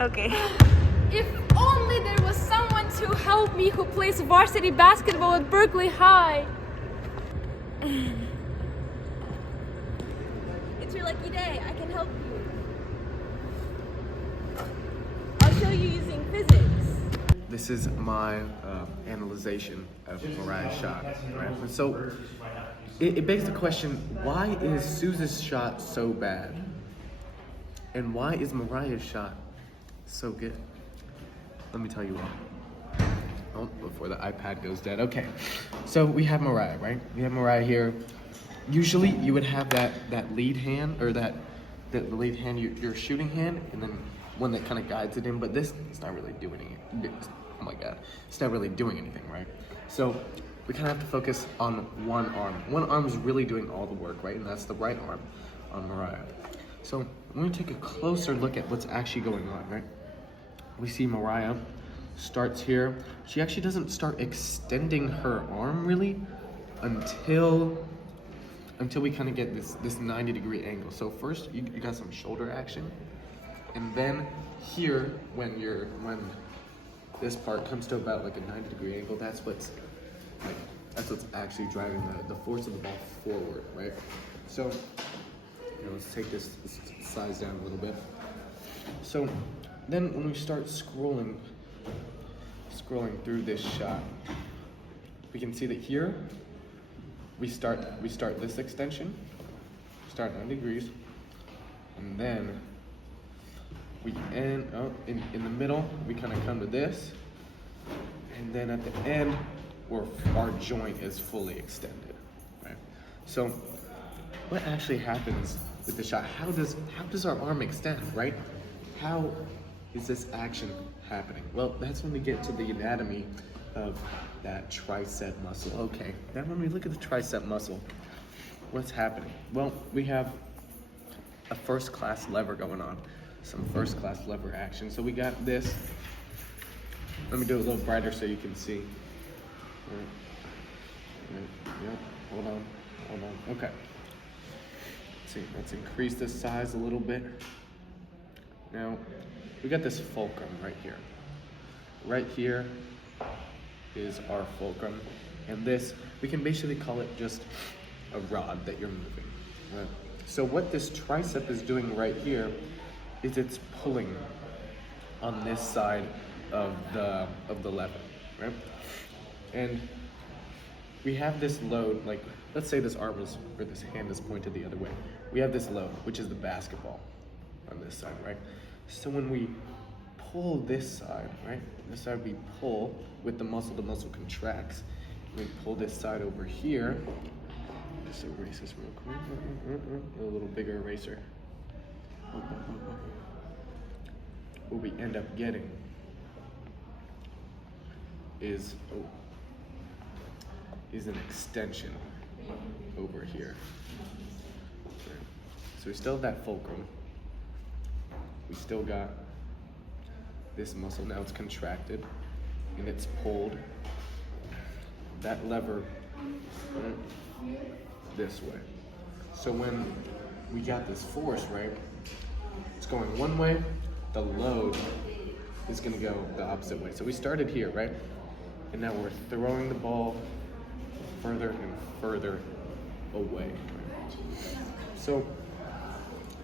Okay. If only there was someone to help me who plays varsity basketball at Berkeley High. It's your lucky day. I can help you. I'll show you using physics. This is my analyzation of Mariah's shot. Right? So it begs the question, why is Suze's shot so bad? And why is Mariah's shot so good? Let me tell you why. Oh, before the iPad goes dead. Okay, so we have Mariah, right? We have Mariah here. Usually you would have that lead hand, or the lead hand, your shooting hand, and then one that kind of guides it in, but this is not really doing it. Oh my God, it's not really doing anything, right? So we kind of have to focus on one arm. One arm is really doing all the work, right? And that's the right arm on Mariah. So I'm gonna take a closer look at what's actually going on, right? We see Mariah starts here. She actually doesn't start extending her arm really until we kind of get this 90-degree angle. So first you got some shoulder action, and then here when this part comes to about like a 90-degree angle, that's what's actually driving the force of the ball forward, right? So let's take this size down a little bit. So then when we start scrolling through this shot, we can see that here we start this extension, start 90 degrees, and then we end in the middle, we kind of come to this, and then at the end where our joint is fully extended, right? So what actually happens with the shot? How does our arm extend, right? How is this action happening? Well, that's when we get to the anatomy of that tricep muscle. Okay, then when we look at the tricep muscle, what's happening? Well, we have a first-class lever going on, some first-class lever action. So we got this. Let me do it a little brighter so you can see. Yep. Hold on. Okay. Let's increase this size a little bit. Now, we got this fulcrum right here. Right here is our fulcrum, and this, we can basically call it just a rod that you're moving. Right? So what this tricep is doing right here is it's pulling on this side of the lever, right? And we have this load, like let's say this hand is pointed the other way. We have this load, which is the basketball on this side, right? So when we pull this side, right? This side we pull with the muscle contracts. We pull this side over here. Just erase this real quick. A little bigger eraser. What we end up getting is an extension over here. So we still have that fulcrum. We still got this muscle, now it's contracted and it's pulled. That lever this way. So when we got this force, right, it's going one way, the load is gonna go the opposite way. So we started here, right? And now we're throwing the ball further and further away. So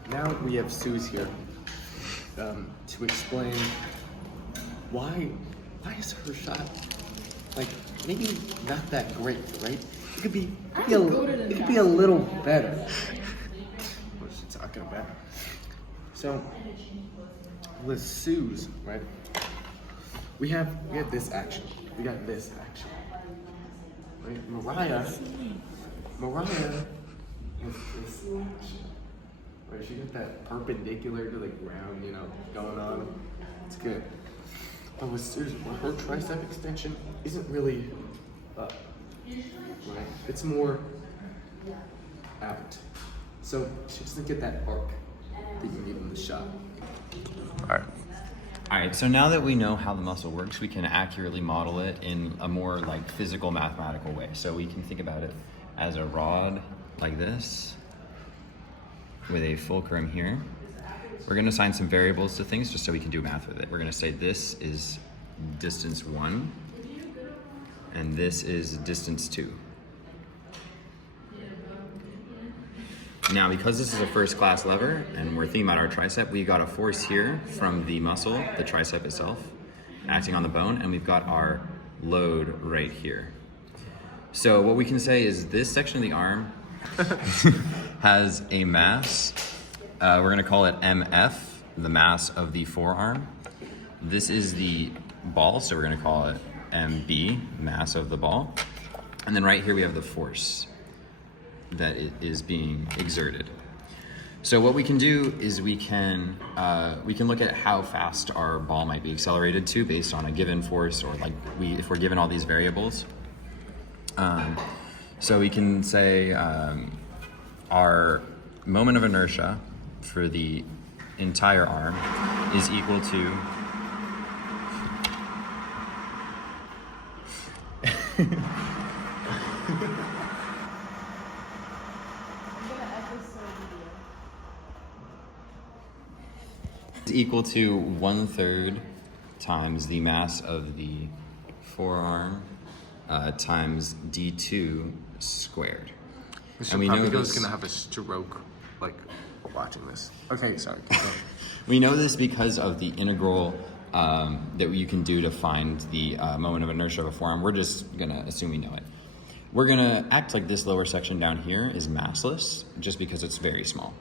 now we have Suze here to explain why is her shot like maybe not that great, right? It could be a little better. What's she talking about? So with Suze, right? We have this action. We got this action. Right? Mariah has this action. Right? She got that perpendicular to the ground, going on. It's good. But with Suze, her tricep extension isn't really up, right? It's more out. So she doesn't get that arc that you need in the shot. All right, so now that we know how the muscle works, we can accurately model it in a more like physical, mathematical way. So we can think about it as a rod like this with a fulcrum here. we're going to assign some variables to things just so we can do math with it. We're going to say this is distance 1, and this is distance 2. Now, because this is a first class lever, and we're thinking about our tricep, we got a force here from the muscle, the tricep itself, acting on the bone, and we've got our load right here. So what we can say is this section of the arm has a mass. We're going to call it MF, the mass of the forearm. This is the ball, so we're going to call it MB, mass of the ball. And then right here we have the force that it is being exerted. So what we can do is we can look at how fast our ball might be accelerated to based on a given force, or like if we're given all these variables. So we can say our moment of inertia for the entire arm is equal to is equal to 1/3 times the mass of the forearm times d2 squared. Mr. Papico's gonna have a stroke, like, watching this. Okay, sorry. We know this because of the integral that you can do to find the moment of inertia of a forearm. We're just gonna assume we know it. We're gonna act like this lower section down here is massless, just because it's very small.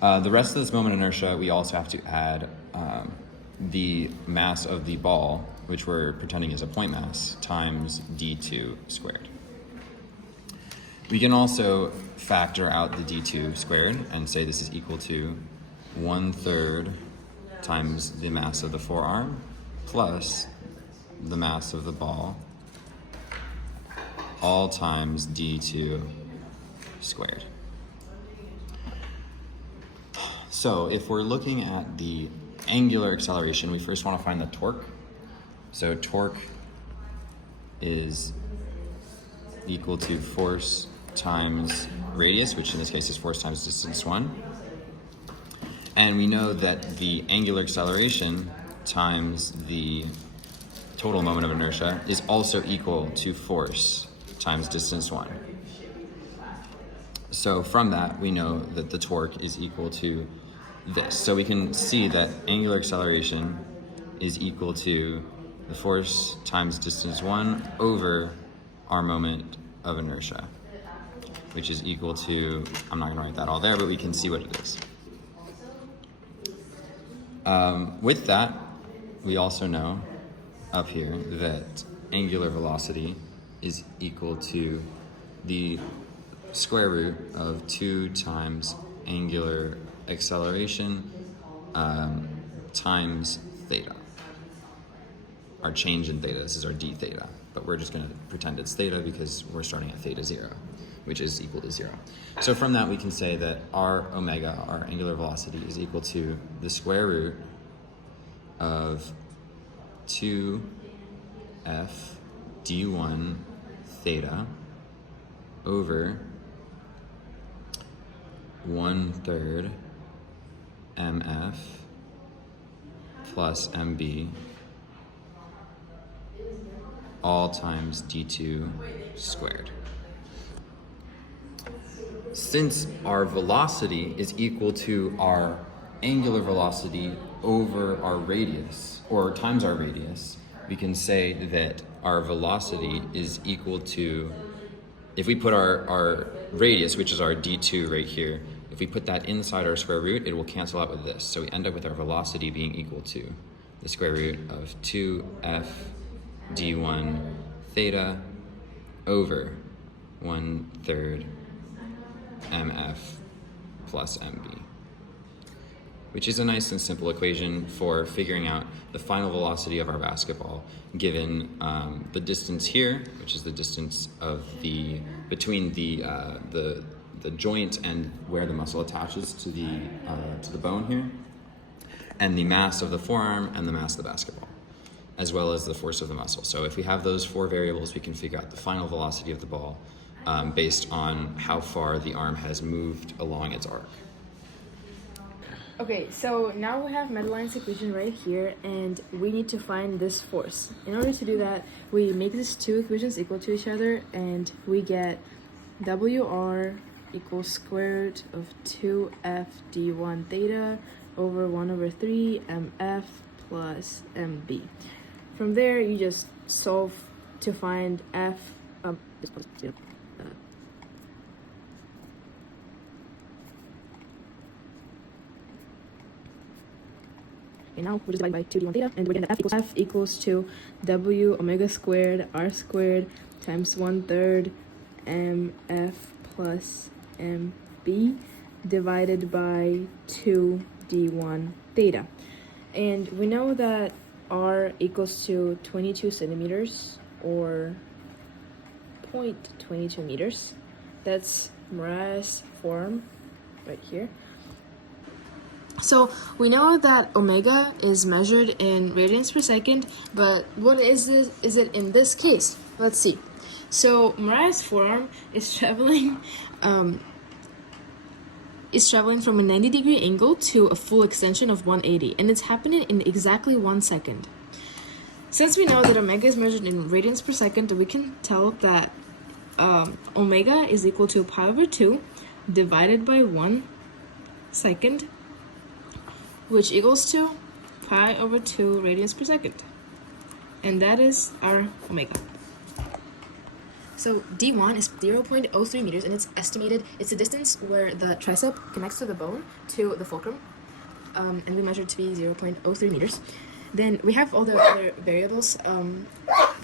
The rest of this moment of inertia, we also have to add the mass of the ball, which we're pretending is a point mass, times d2 squared. We can also factor out the d2 squared and say this is equal to 1/3 times the mass of the forearm plus the mass of the ball, all times d2 squared. So if we're looking at the angular acceleration, we first want to find the torque. So torque is equal to force times radius, which in this case is force times distance 1. And we know that the angular acceleration times the total moment of inertia is also equal to force times distance 1. So from that, we know that the torque is equal to this. So we can see that angular acceleration is equal to the force times distance 1 over our moment of inertia, which is equal to, I'm not going to write that all there, but we can see what it is. With that, we also know up here that angular velocity is equal to the square root of 2 times angular acceleration times theta. Our change in theta, this is our d theta, but we're just going to pretend it's theta because we're starting at theta 0, which is equal to 0. So from that we can say that our omega, our angular velocity, is equal to the square root of 2f d1 theta over 1/3 mf plus mb, all times d2 squared. Since our velocity is equal to our angular velocity over our radius, or times our radius, we can say that our velocity is equal to, if we put our radius, which is our d2 right here, if we put that inside our square root, it will cancel out with this. So we end up with our velocity being equal to the square root of 2f d1 theta over 1/3 mf plus mb, which is a nice and simple equation for figuring out the final velocity of our basketball given the distance here, which is the distance of between the joint and where the muscle attaches to the bone here, and the mass of the forearm and the mass of the basketball, as well as the force of the muscle. So if we have those 4 variables, we can figure out the final velocity of the ball based on how far the arm has moved along its arc. Okay, so now we have Madeline's equation right here, and we need to find this force. In order to do that, we make these two equations equal to each other, and we get WR equals square root of 2F d1 theta over 1 over 3 MF plus MB. From there, you just solve to find F. And now we're just dividing by 2 d1 theta, and we're getting that F equals to W omega squared R squared times 1/3 MF plus MB divided by 2 d1 theta. And we know that R equals to 22 centimeters or 0.22 meters. That's Mariah's form right here. So we know that omega is measured in radians per second, but what is it in this case? Let's see. So Mariah's forearm is traveling from a 90-degree angle to a full extension of 180, and it's happening in exactly 1 second. Since we know that omega is measured in radians per second, we can tell that omega is equal to pi over 2 divided by 1 second, which equals to pi over 2 radians per second. And that is our omega. So D1 is 0.03 meters, and it's estimated, it's the distance where the tricep connects to the bone to the fulcrum, and we measured to be 0.03 meters. Then we have all the other variables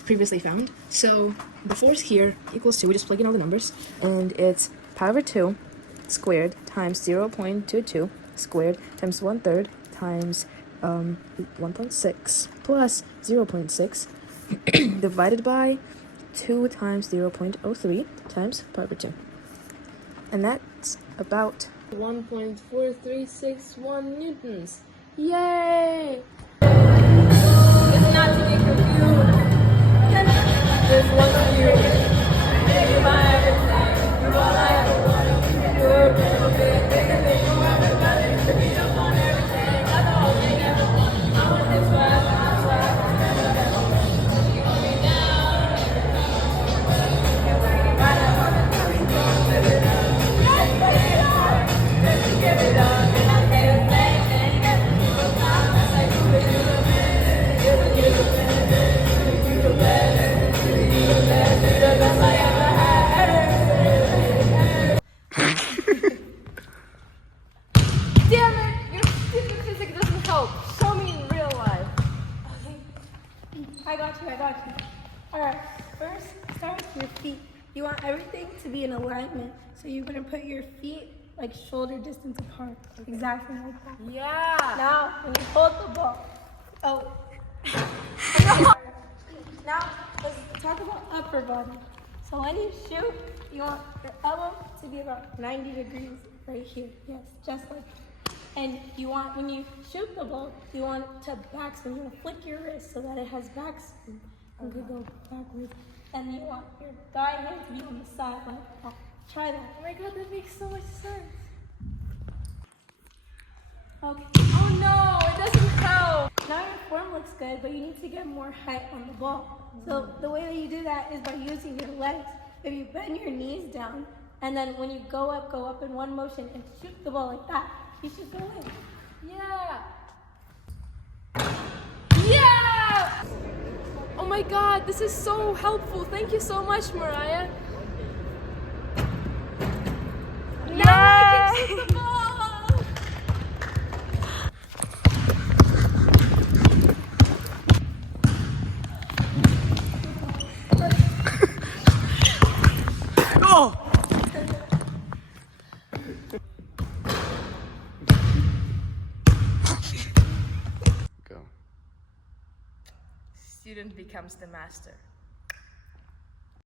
previously found. So the force here equals to, we just plug in all the numbers, and it's pi over 2 squared times 0.22 squared times 1/3 times 1.6 plus 0.6 divided by 2 times 0.03 times pi over 2. And that's about 1.4361 newtons. Yay! It's not to be confused. There's one of you. You buy everything. You all I ever wanted. You're a little bit bigger than you ever wanted. You jump on everything. That's all they ever want. I want this fast, I'm fast. You hold me down. Right up on the top, you gon' live it up. Let's put it on. Let's give it up. And I say the same thing every single time. I say, you the man. You the man. You the best. You the best. You the best I ever had. Damn it! Your stupid physics doesn't help. Show me in real life. Okay. I got you. Alright, first, start with your feet. You want everything to be in alignment. So you're going to put your feet like shoulder distance apart. Exactly like that. Yeah. Now, when you hold the ball. Oh. Now, let's talk about upper body. So when you shoot, you want your elbow to be about 90 degrees right here. Yes, just like that. And you want, when you shoot the ball, you want it to backspin. You want to flick your wrist so that it has backspin. And could go backwards. And you want your thigh hand to be on the side like that. Try that. Oh my god, that makes so much sense. Okay. Oh no, it doesn't help. Now your form looks good, but you need to get more height on the ball. So the way that you do that is by using your legs. If you bend your knees down, and then when you go up in one motion and shoot the ball like that, you should go in. Yeah. Yeah! Oh my god, this is so helpful. Thank you so much, Mariah. Now I can shoot the ball! Go. Student becomes the master.